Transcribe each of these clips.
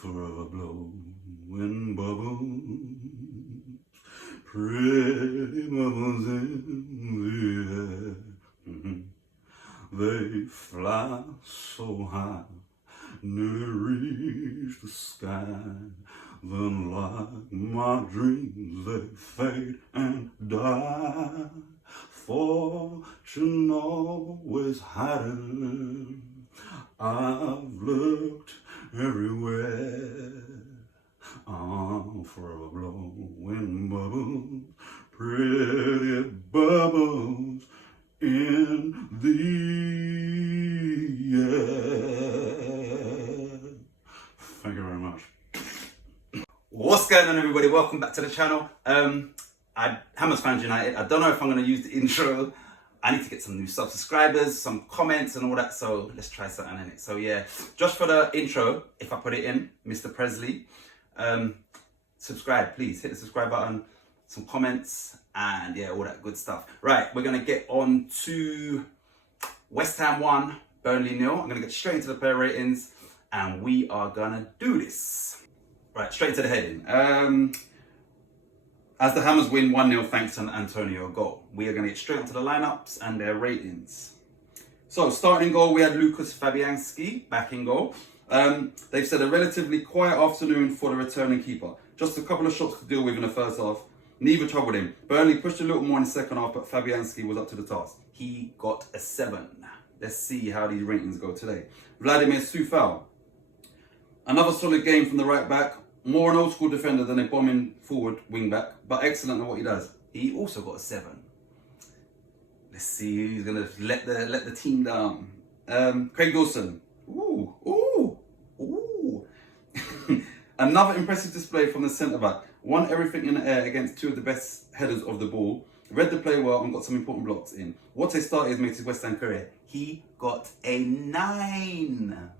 forever blowing bubbles, pretty bubbles in the air. They fly so high, nearly reach the sky. Then like my dreams, they fade and die. Fortune always hiding. I've looked everywhere. For a blowing bubbles, pretty bubbles in the air. Thank you very much. What's going on, everybody? Welcome back to the channel. Hammers Fans United. I don't know if I'm going to use the intro. I need to get some new subscribers, some comments and all that, so let's try something in it. So yeah, just for the intro, if I put it in, Mr. Presley, subscribe, please. Hit the subscribe button, some comments, and yeah, all that good stuff. Right, we're going to get on to West Ham 1, Burnley 0. I'm going to get straight into the player ratings, and we are going to do this. Right, straight to the heading. As the Hammers win 1-0 thanks to an Antonio goal. We are going to get straight onto the lineups and their ratings. So, starting goal, we had Lucas Fabianski back in goal. They've said a relatively quiet afternoon for the returning keeper. Just a couple of shots to deal with in the first half. Neither troubled him. Burnley pushed a little more in the second half, but Fabianski was up to the task. He got a 7. Let's see how these ratings go today. Vladimir Sufal. Another solid game from the right back. More an old school defender than a bombing forward wing back, but excellent at what he does. He also got a 7. Let's see who's gonna let the team down. Craig Dawson. Ooh. Another impressive display from the centre back. Won everything in the air against two of the best headers of the ball. Read the play well and got some important blocks in. What a start he's made to his West Ham career. He got a 9.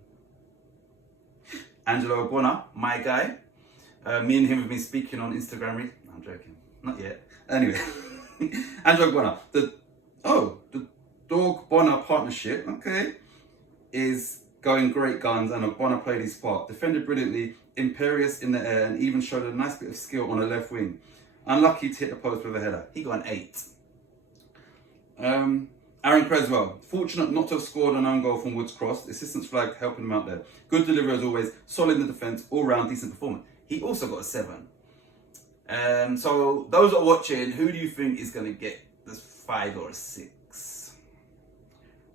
Angelo Agbona, my guy. Me and him have been speaking on Instagram. I'm joking. Not yet. Anyway. Angelo Agbona. The Dog-Bonner partnership, okay, is going great guns, and Agbona played his part. Defended brilliantly, imperious in the air, and even showed a nice bit of skill on the left wing. Unlucky to hit the post with a header. He got an 8. Aaron Creswell, fortunate not to have scored an own goal from Woods Cross. Assistance flag helping him out there. Good delivery as always. Solid in the defence. All round decent performance. He also got a 7. So those that are watching, who do you think is going to get this 5 or a 6?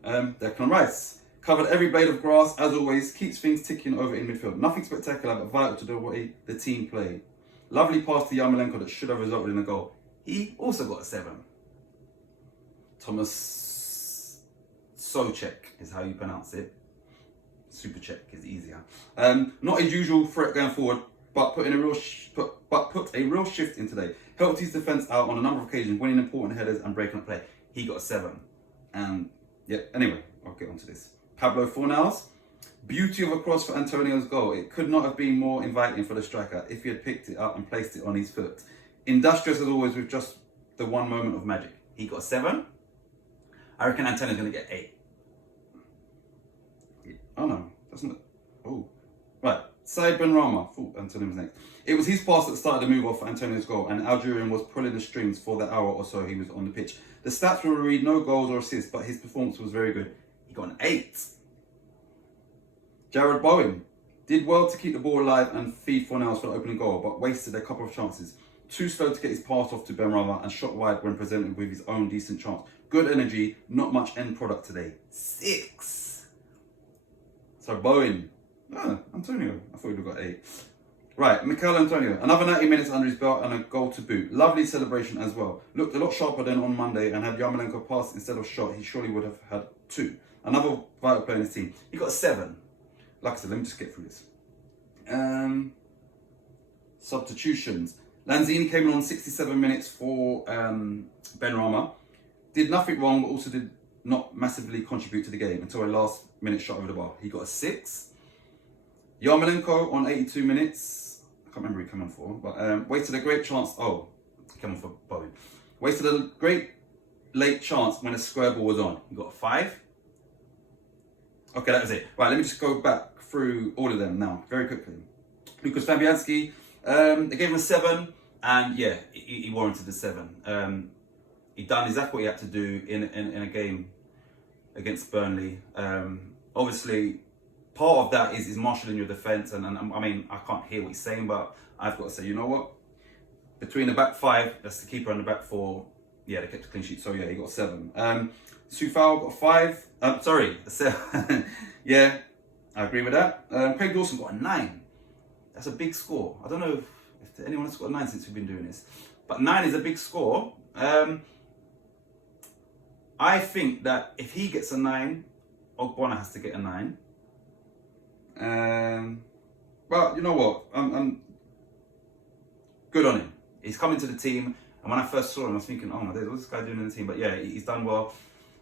Declan Rice covered every blade of grass as always. Keeps things ticking over in midfield. Nothing spectacular, but vital to the way the team played. Lovely pass to Yarmolenko that should have resulted in a goal. He also got a 7. Thomas Souček is how you pronounce it. Supercheck is easier. Not his usual threat going forward, but put a real shift in today. Helped his defence out on a number of occasions, winning important headers and breaking up play. He got a 7. Yeah. Anyway, I'll get onto this. Pablo Fornals. Beauty of a cross for Antonio's goal. It could not have been more inviting for the striker if he had picked it up and placed it on his foot. Industrious as always with just the one moment of magic. He got a 7. I reckon Antonio's going to get 8. Oh no, that's not. Oh. Right. Said Benrahma. Antonio was next. It was his pass that started the move off for Antonio's goal, and Algerian was pulling the strings for the hour or so he was on the pitch. The stats will read no goals or assists, but his performance was very good. He got an 8. Jared Bowen did well to keep the ball alive and feed Fornals for the opening goal, but wasted a couple of chances. Too slow to get his pass off to Benrahma and shot wide when presented with his own decent chance. Good energy, not much end product today. 6. So Bowen. Antonio. I thought he'd have got 8. Right, Mikel Antonio. Another 90 minutes under his belt and a goal to boot. Lovely celebration as well. Looked a lot sharper than on Monday, and had Yarmolenko passed instead of shot, he surely would have had 2. Another vital player in his team. He got a 7. Like I said, let me just get through this. Substitutions. Lanzini came in on 67 minutes for Benrahma. Did nothing wrong, but also did not massively contribute to the game until a last minute shot over the bar. He got a 6. Yarmolenko on 82 minutes. I can't remember who he came on for, but wasted a great chance. Oh, he came on for Bowen. Wasted a great late chance when a square ball was on. He got a 5. Okay, that was it. Right, let me just go back through all of them now, very quickly. Lucas Fabianski, they gave him a 7, and yeah, he warranted the 7. He done exactly what he had to do in a game against Burnley. Obviously, part of that is marshalling your defence, and I mean, I can't hear what he's saying, but I've got to say, you know what? Between the back 5, that's the keeper, and the back 4, yeah, they kept the clean sheet. So yeah, he got a 7. Sufal got a 5. Sorry, a 7. Yeah, I agree with that. Craig Dawson got a 9. That's a big score. I don't know if anyone has got a 9 since we've been doing this, but 9 is a big score. I think that if he gets a 9, Ogbonna has to get a 9. But you know what? I'm good on him. He's coming to the team, and when I first saw him, I was thinking, oh my days, what's this guy doing in the team? But yeah, he's done well.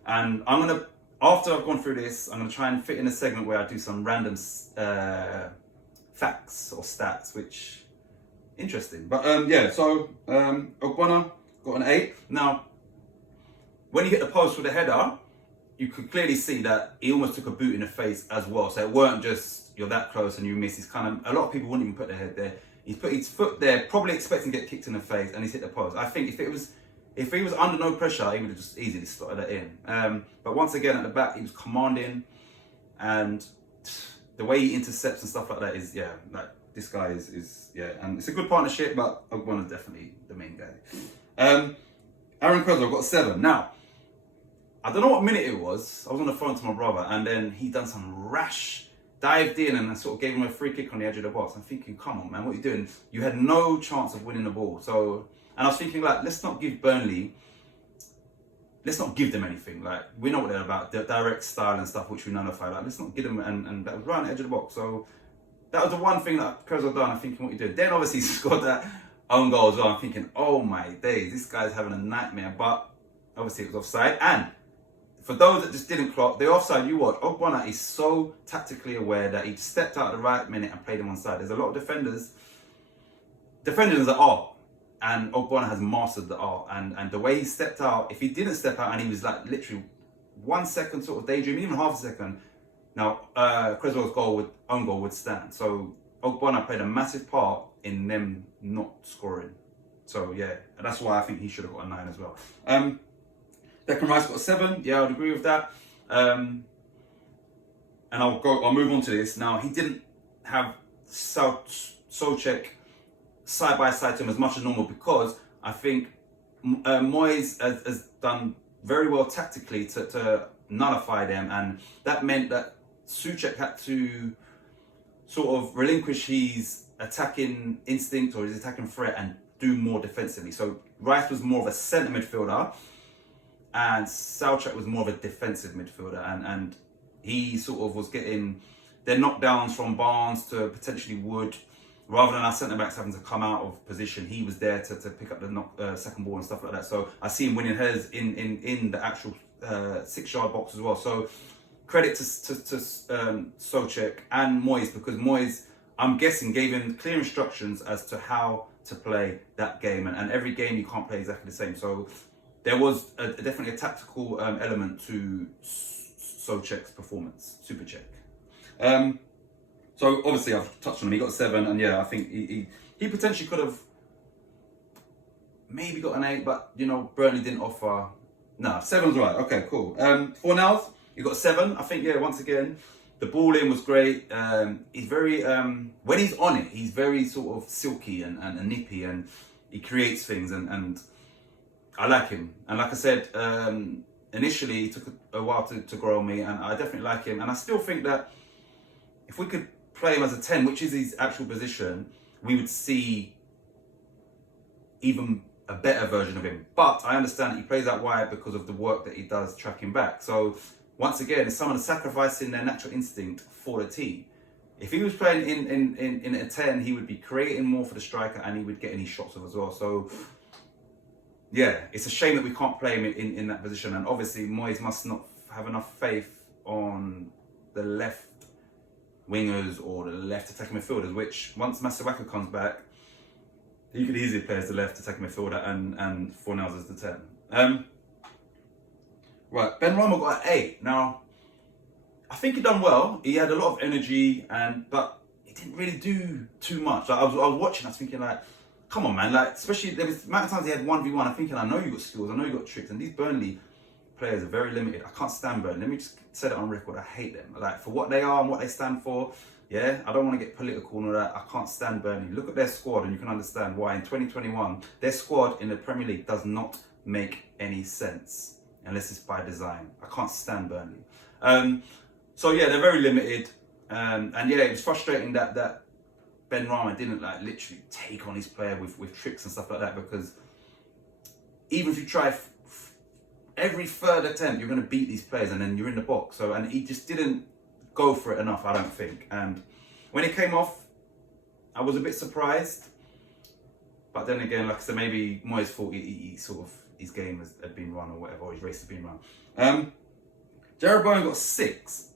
And I'm gonna, after I've gone through this, I'm gonna try and fit in a segment where I do some random facts or stats, which interesting. But yeah, so Ogbonna got an 8. Now, when he hit the post with the header, you could clearly see that he almost took a boot in the face as well. So it weren't just you're that close and you miss. He's kind of, a lot of people wouldn't even put their head there. He's put his foot there, probably expecting to get kicked in the face, and he's hit the post. I think if he was under no pressure, he would have just easily slotted that in. But once again, at the back, he was commanding, and the way he intercepts and stuff like that is, yeah, like this guy is yeah, and it's a good partnership, but Ogbonna is definitely the main guy. Aaron Creswell got a 7. Now, I don't know what minute it was. I was on the phone to my brother, and then he done some rash, dived in and sort of gave him a free kick on the edge of the box. I'm thinking, come on, man, what are you doing? You had no chance of winning the ball. So, and I was thinking, like, let's not give Burnley, let's not give them anything. Like, we know what they're about, the direct style and stuff, which we nullify. Like, let's not give them, and that was right on the edge of the box. So, that was the one thing that Creswell done. I'm thinking, what are you doing? Then, obviously, he scored that own goal as well. I'm thinking, oh my days, this guy's having a nightmare. But, obviously, it was offside. And for those that just didn't clock, the offside you watch, Ogbonna is so tactically aware that he stepped out at the right minute and played him on side. There's a lot of defenders is an art, and Ogbonna has mastered the art. And the way he stepped out, if he didn't step out and he was like literally 1 second sort of daydream, even half a second, now Creswell's own goal would stand. So Ogbonna played a massive part in them not scoring. So yeah, and that's why I think he should have got a 9 as well. Declan Rice got a 7. Yeah, I would agree with that. And I'll move on to this. Now, he didn't have Souček side by side to him as much as normal, because I think Moyes has done very well tactically to nullify them, and that meant that Souček had to sort of relinquish his attacking instinct or his attacking threat and do more defensively. So Rice was more of a centre midfielder, and Souček was more of a defensive midfielder, and he sort of was getting their knockdowns from Barnes to potentially Wood. Rather than our centre-backs having to come out of position, he was there to pick up the second ball and stuff like that. So I see him winning headers in the actual 6-yard box as well. So credit to Souček and Moyes, because Moyes, I'm guessing, gave him clear instructions as to how to play that game. And every game you can't play exactly the same. So there was definitely a tactical element to Souček's performance. Super check. So obviously I've touched on him. He got a 7, and yeah, I think he potentially could have maybe got an 8, but you know, Burnley didn't offer. No, 7's right. Okay, cool. Fornals, he got a 7. I think, yeah, once again, the ball in was great. He's very when he's on it, he's very sort of silky and nippy, and he creates things, and I like him. And like I said, initially it took a while to grow on me, and I definitely like him. And I still think that if we could play him as a 10, which is his actual position, we would see even a better version of him. But I understand that he plays out wide because of the work that he does tracking back. So once again, it's someone sacrificing their natural instinct for the team. If he was playing in a 10, he would be creating more for the striker, and he would get any shots off as well. So yeah, it's a shame that we can't play him in that position. And obviously Moyes must not have enough faith on the left wingers or the left attacking midfielders, which once Masuaku comes back, he could easily play as the left attacking midfielder and Fornals as the 10. Right, Ben Rama got an 8. Now, I think he done well. He had a lot of energy, but he didn't really do too much. Like, I was watching, I was thinking like, come on, man. Like, especially there was the amount of times he had 1v1. I'm thinking, I know you got skills, I know you got tricks, and these Burnley players are very limited. I can't stand Burnley. Let me just set it on record. I hate them. Like, for what they are and what they stand for. Yeah, I don't want to get political and all that. I can't stand Burnley. Look at their squad, and you can understand why in 2021 their squad in the Premier League does not make any sense unless it's by design. I can't stand Burnley. So yeah, they're very limited. And yeah, it was frustrating that Ben Rama didn't like literally take on his player with tricks and stuff like that, because even if you try every third attempt, you're going to beat these players and then you're in the box. So, and he just didn't go for it enough, I don't think. And when it came off, I was a bit surprised. But then again, like I said, maybe Moyes thought he sort of, his game had been run or whatever, or his race had been run. Jared Bowen got 6.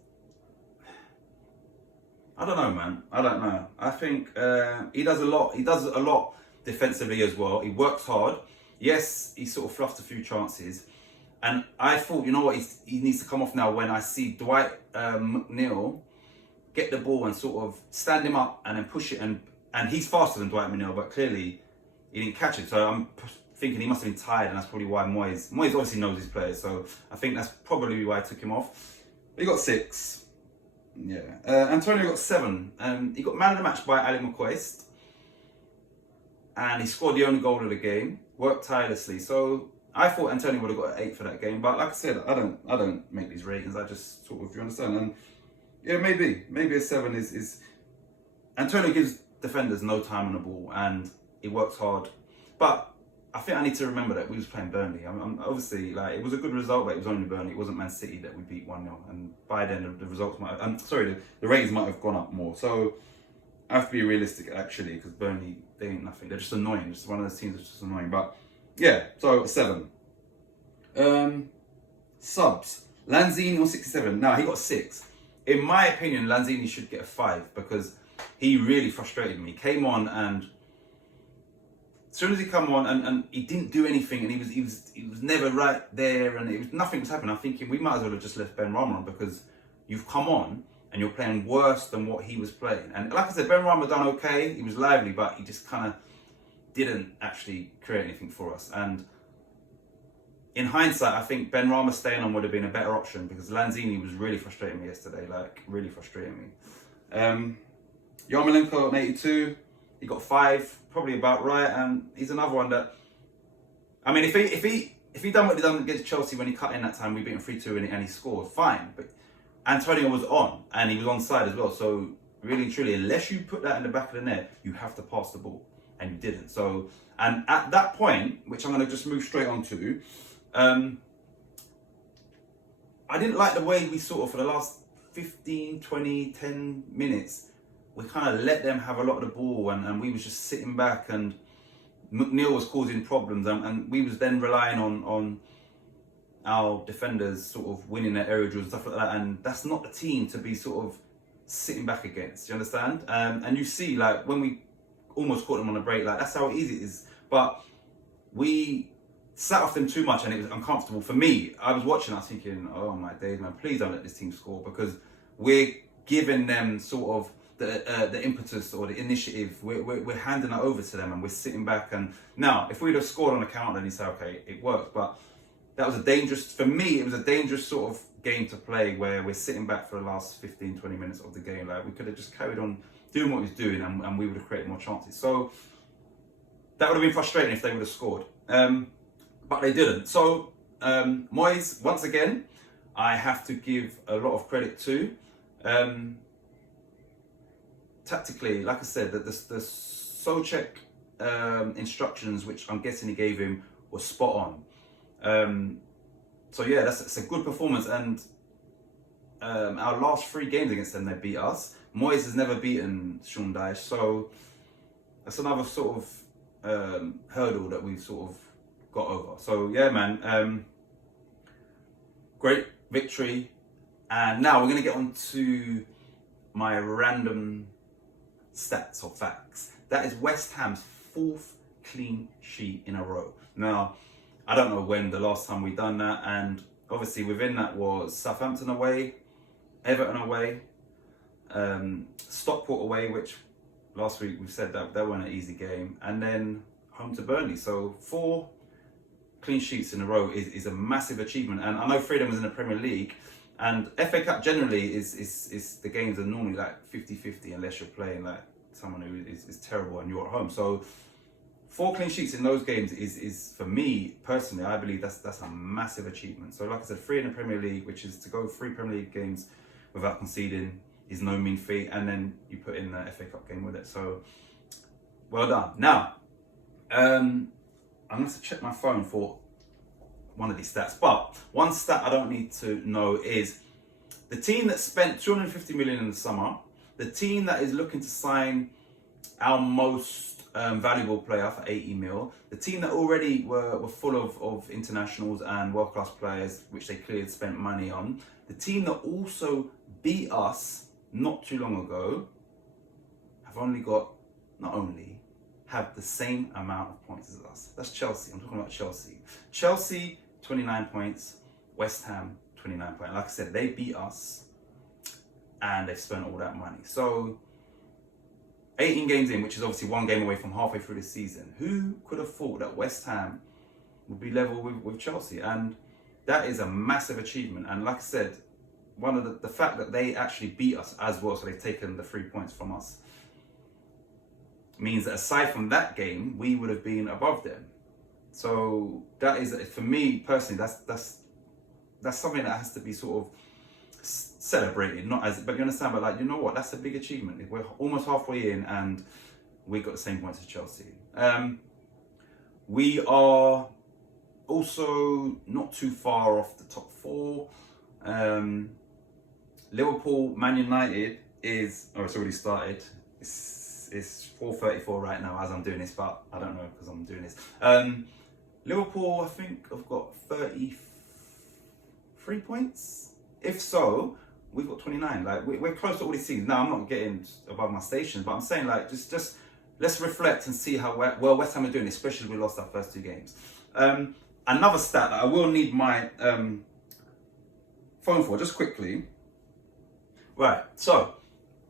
I don't know, man. I don't know. I think he does a lot. He does a lot defensively as well. He works hard. Yes, he sort of fluffed a few chances. And I thought, you know what, he needs to come off now when I see Dwight McNeil get the ball and sort of stand him up and then push it. And he's faster than Dwight McNeil, but clearly he didn't catch it. So I'm thinking he must have been tired, and that's probably why Moyes obviously knows his players. So I think that's probably why I took him off. He got 6. Yeah. Antonio got 7. He got man of the match by Ali McCoist. And he scored the only goal of the game. Worked tirelessly. So I thought Antonio would have got an 8 for that game. But like I said, I don't make these ratings. I just sort of, you understand. And yeah, maybe a 7 is Antonio gives defenders no time on the ball and he works hard. But I think I need to remember that we was playing Burnley. I'm obviously, like, it was a good result, but it was only Burnley. It wasn't Man City that we beat 1-0. And by then, the results might have, the ratings might have gone up more. So I have to be realistic, actually, because Burnley, they ain't nothing. They're just annoying. Just one of those teams that's just annoying. But yeah, so a 7. Subs. Lanzini on 67. Now, he got 6. In my opinion, Lanzini should get a 5 because he really frustrated me. He came on and as soon as he come on and he didn't do anything, and he was never right there, and nothing was happening. I'm thinking we might as well have just left Ben Rama on, because you've come on and you're playing worse than what he was playing. And like I said, Ben Rama done okay. He was lively, but he just kind of didn't actually create anything for us. And in hindsight, I think Ben Rama staying on would have been a better option, because Lanzini was really frustrating me yesterday, like really frustrating me. Yarmolenko on 82. He got 5, probably about right, and he's another one that, I mean, if he done what he done against Chelsea when he cut in that time, we beat him 3-2 and he scored, fine. But Antonio was on, and he was onside as well. So really and truly, unless you put that in the back of the net, you have to pass the ball, and you didn't. So, and at that point, which I'm going to just move straight on to, I didn't like the way we sort of, for the last 15, 20, 10 minutes, we kind of let them have a lot of the ball, and we was just sitting back, and McNeil was causing problems, and we was then relying on our defenders sort of winning their aerial duels and stuff like that, and that's not the team to be sort of sitting back against, you understand? And you see, like, when we almost caught them on a break, like, that's how easy it is. But we sat off them too much, and it was uncomfortable. For me, I was watching, I was thinking, oh my days, man, please don't let this team score, because we're giving them sort of the impetus or the initiative. We're handing it over to them, and we're sitting back. And now, if we'd have scored on a counter, then you say, okay, it worked. But that was for me, it was a dangerous sort of game to play, where we're sitting back for the last 15, 20 minutes of the game. Like, we could have just carried on doing what we was doing, and we would have created more chances. So that would have been frustrating if they would have scored. But they didn't. So Moyes, once again, I have to give a lot of credit to. Tactically, like I said, that the Souček instructions, which I'm guessing he gave him, were spot on. So yeah, that's a good performance. And our last 3 games against them, they beat us. Moyes has never beaten Sean Dyche, so that's another sort of hurdle that we've sort of got over. So yeah, man, great victory. And now we're going to get on to my random stats or facts. That is West Ham's 4th clean sheet in a row. Now, I don't know when the last time we done that, and obviously within that was Southampton away, Everton away, Stockport away, which last week we've said that weren't an easy game, and then home to Burnley. So 4 clean sheets in a row is a massive achievement. And I know Freedom was in the Premier League, and FA Cup generally is the games are normally like 50-50 unless you're playing like someone who is terrible and you're at home. So 4 clean sheets in those games is for me personally, I believe that's a massive achievement. So like I said, 3 in the Premier League, which is to go 3 Premier League games without conceding, is no mean feat, and then you put in the FA Cup game with it. So well done. Now, I'm going to check my phone for one of these stats, but one stat I don't need to know is the team that spent 250 million in the summer, the team that is looking to sign our most valuable player for 80 mil, the team that already were full of internationals and world-class players, which they clearly had spent money on, the team that also beat us not too long ago, have the same amount of points as us. That's Chelsea. I'm talking about Chelsea. Chelsea, 29 points. West Ham, 29 points. Like I said, they beat us and they've spent all that money. So 18 games in, which is obviously 1 game away from halfway through the season. Who could have thought that West Ham would be level with Chelsea? And that is a massive achievement. And like I said, one of the fact that they actually beat us as well, so they've taken the 3 points from us, means that aside from that game, we would have been above them. So that is, for me personally, that's something that has to be sort of celebrated, not as, but you understand, but like, you know what, that's a big achievement. We're almost halfway in and we got the same points as Chelsea. We are also not too far off the top 4. Liverpool, Man United it's already started. It's 4:34 right now as I'm doing this, but I don't know because I'm doing this. Liverpool, I think I've got 33 points. If so, we've got 29. Like we're close to all these teams. Now I'm not getting above my station, but I'm saying like just let's reflect and see how well West Ham are doing, especially we lost our first 2 games. Another stat that I will need my phone for just quickly. Right, so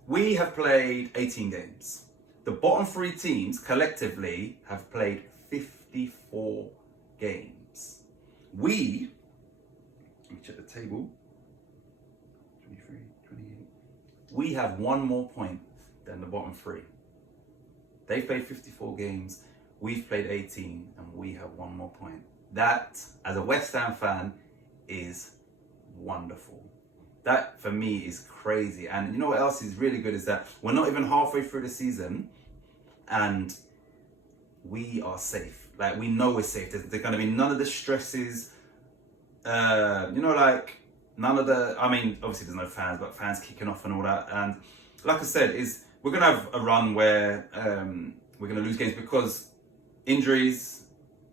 we have played 18 games. The bottom 3 teams collectively have played 54 games. Let me check the table. 23, 28. We have 1 more point than the bottom 3. They've played 54 games. We've played 18 and we have 1 more point. That, as a West Ham fan, is wonderful. That, for me, is crazy. And you know what else is really good is that we're not even halfway through the season and we are safe. Like, we know we're safe. There's going to be none of the stresses. Like, none of the... I mean, obviously there's no fans, but fans kicking off and all that. And like I said, we're going to have a run where we're going to lose games because injuries,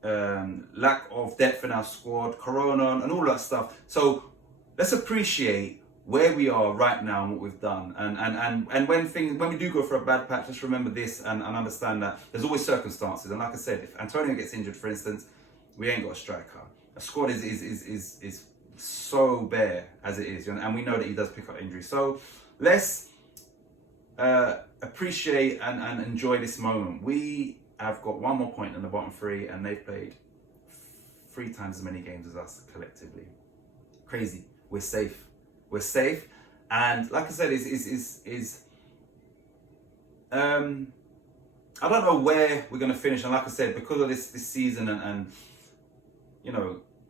lack of depth in our squad, Corona and all that stuff. So let's appreciate where we are right now and what we've done. And when we do go for a bad patch, just remember this and understand that there's always circumstances. And like I said, if Antonio gets injured, for instance, we ain't got a striker. A squad is so bare as it is, and we know that he does pick up injuries. So let's appreciate and enjoy this moment. We have got 1 more point in the bottom 3, and they've played 3 times as many games as us collectively. Crazy. We're safe. We're safe, and like I said, I don't know where we're gonna finish. And like I said, because of this season and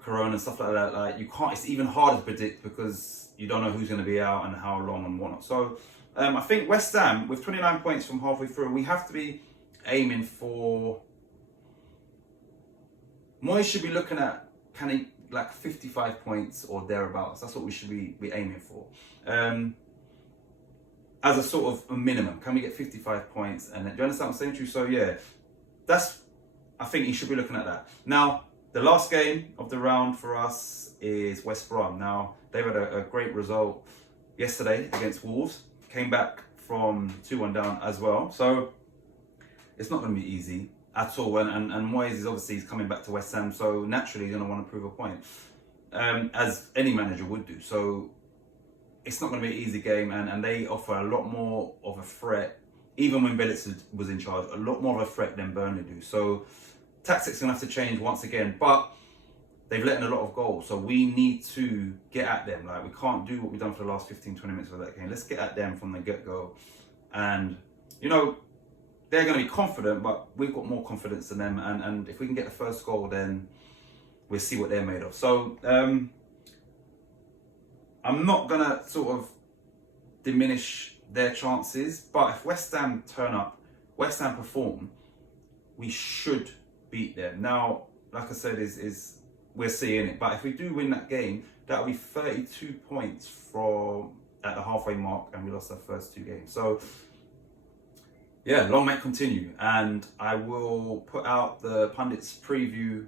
Corona and stuff like that, like you can't. It's even harder to predict because you don't know who's gonna be out and how long and whatnot. So I think West Ham with 29 points from halfway through, we have to be aiming for. Moyes should be looking at like 55 points or thereabouts. That's what we should be aiming for. As a sort of a minimum. Can we get 55 points? And do you understand what I'm saying to you? So yeah, I think he should be looking at that. Now, the last game of the round for us is West Brom. Now, they've had a great result yesterday against Wolves. Came back from 2-1 down as well. So it's not going to be easy at all, and Moyes is obviously coming back to West Ham, so naturally he's going to want to prove a point, as any manager would do. So it's not going to be an easy game, and they offer a lot more of a threat, even when Bielitsa was in charge, a lot more of a threat than Burnley do. So tactics are going to have to change once again, but they've let in a lot of goals, so we need to get at them. Like, we can't do what we've done for the last 15-20 minutes of that game. Let's get at them from the get-go. And, you know, they're going to be confident, but we've got more confidence than them, and if we can get the first goal, then we'll see what they're made of. So I'm not going to sort of diminish their chances, but if West Ham turn up, West Ham perform, we should beat them. Now, like I said, is we're seeing it, but if we do win that game, that'll be 32 points from at the halfway mark, and we lost our first 2 games. So yeah, long may it continue, and I will put out the pundits preview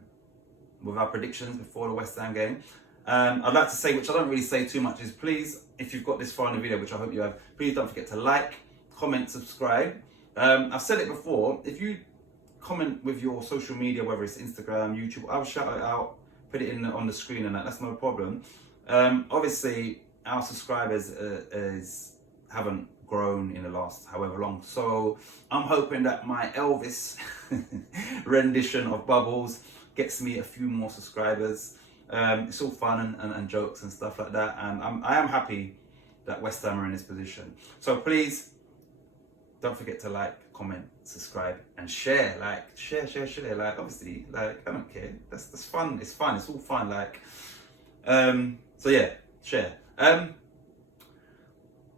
with our predictions before the West Ham game. I'd like to say, which I don't really say too much, is please, if you've got this far in the video, which I hope you have, please don't forget to like, comment, subscribe. I've said it before, if you comment with your social media, whether it's Instagram, YouTube, I'll shout it out, put it in on the screen, and that's no problem. Obviously, our subscribers haven't grown in the last however long, so I'm hoping that my Elvis rendition of Bubbles gets me a few more subscribers. It's all fun and jokes and stuff like that, and I am happy that West Ham are in this position. So please don't forget to like, comment, subscribe, and share. Like, share. Like, obviously, like, I don't care. That's fun. It's fun. It's all fun. Like, so yeah, share.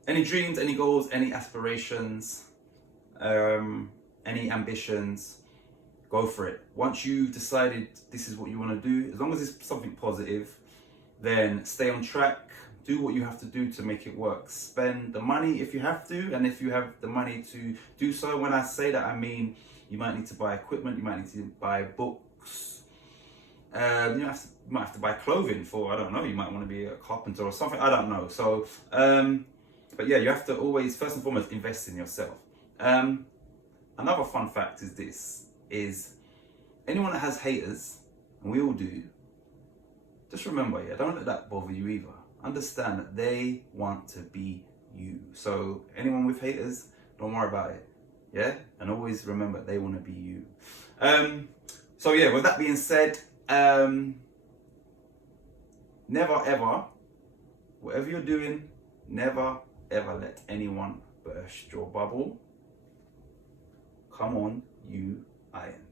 Any dreams, any goals, any aspirations, any ambitions, go for it. Once you've decided this is what you want to do, as long as it's something positive, then stay on track. Do what you have to do to make it work. Spend the money if you have to, and if you have the money to do so. When I say that, I mean you might need to buy equipment, you might need to buy books, you might have to buy clothing for, I don't know, you might want to be a carpenter or something, I don't know. So, but yeah, you have to always, first and foremost, invest in yourself. Another fun fact is this, is anyone that has haters, and we all do, just remember, yeah, don't let that bother you either. Understand that they want to be you. So anyone with haters, don't worry about it. Yeah? And always remember, they want to be you. So yeah, with that being said, never ever, whatever you're doing, never ever let anyone burst your bubble. Come on, you iron.